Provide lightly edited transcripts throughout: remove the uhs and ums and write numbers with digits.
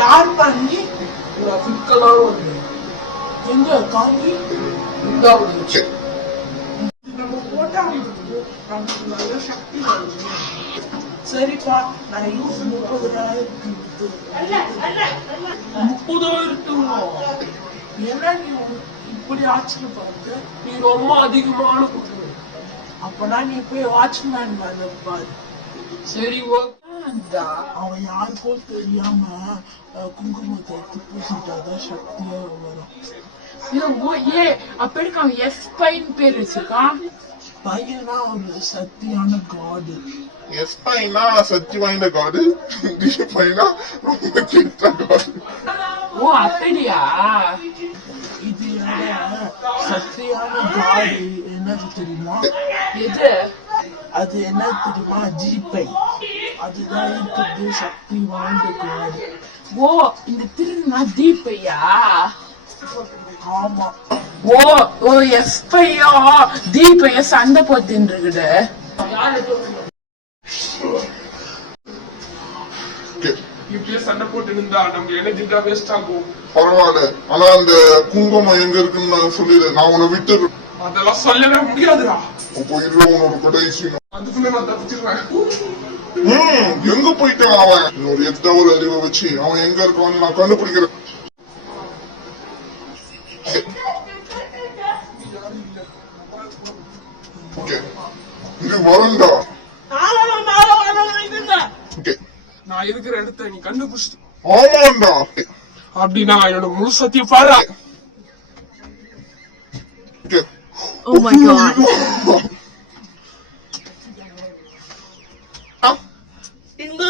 யார் பண்ணி எங்க காந்தி நம்ம போட்டா நமக்கு நல்ல சக்தி வருது. சரிப்பா, நான் 30,000 என்ன நீ இப்படி ஆச்சரிய பார்த்து? நீ ரொம்ப அதிகமான குற்றம். அப்பனா நீ போய் வாட்ச்மேன் வேலை பாரு. சரி, அவன் யாருக்கும் தெரியாம குங்குமத்தை எடுத்து பூசிட்டாதான் சக்தியா வரும். அப்படி அவன் எஸ் பையன் பேர் வச்சிருக்கான். பையனா ஒரு சக்தியான காடு. எஸ் பையனா சக்தி வாய்ந்த காடு, பையனா ரொம்ப கெட்ட காடு. ஓ அப்படியா? இது சக்தியான காடு என்னது தெரியுமா? எது அது என்ன தெரியுமா? ஜீப்பை. அதுதான் இருக்கிறது சக்தி வாய்ந்த காடு. ஓ இந்த திருநா தீபையா? ஆமா. ஓ ஓ எஸ் பையா தீபைய சண்டை போத்துன்னு இருக்குது. இப்படியே சண்டை போட்டு இருந்தா நமக்கு எனர்ஜி வேஸ்ட் ஆகும். பரவாயில்ல, ஆனா அந்த குங்குமம் எங்க இருக்குன்னு நான் சொல்லிடு, நான் உன்னை விட்டு. அதெல்லாம் சொல்லவே முடியாதுடா. போயிடுற உன்னோட கடைசி. அதுக்குள்ள நான் தப்பிச்சிருவேன். எங்க போயிட்டான் அவன்? இன்னொரு எந்த ஒரு அறிவை வச்சு அவன் எங்க இருக்கான்னு நான் கண்டுபிடிக்கிறேன். இது வரண்டா. நான் இருக்கிற இடத்த நீ கண்டுபிடிச்சிட்டு ஆமாண்டா. அப்படின்னா என்னோட முழு சத்தியம் பாரு. Oh my god. இந்த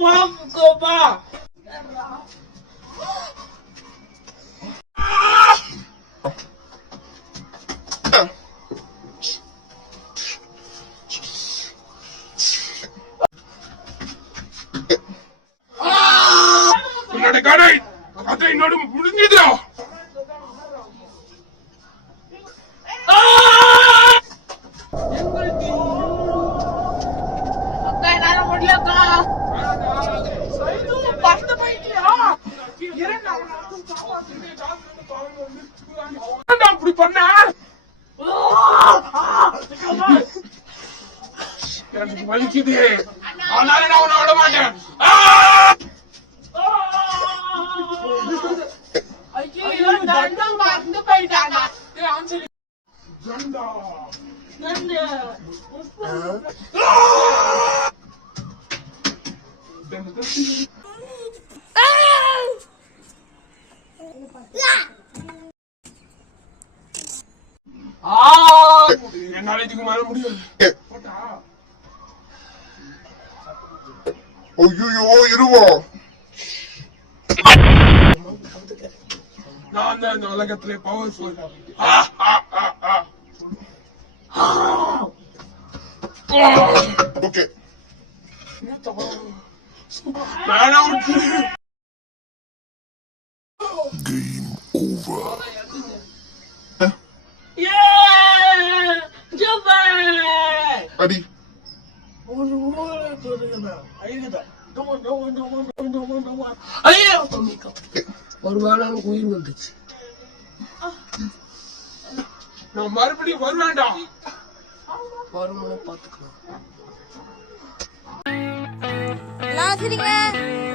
பாப்பா என்னோட கடை அதை என்னோட முடிஞ்சுதா? அப்படி பண்ண எனக்கு வலிக்குது. ஆனாலும் நான் உன்னை விட மாட்டேன். என்னால இதுக்கு மேல முடியாது. ஐயோ இருவா, நான் தான் இந்த உலகத்திலே பவர்ஃபுல். Okay Game over. அடி ஒருவேளை உயிர் வந்துச்சு. நான் மறுபடியும் வருவேன்டா. வருமானம் பாத்துக்கலாம். எல்லாரும்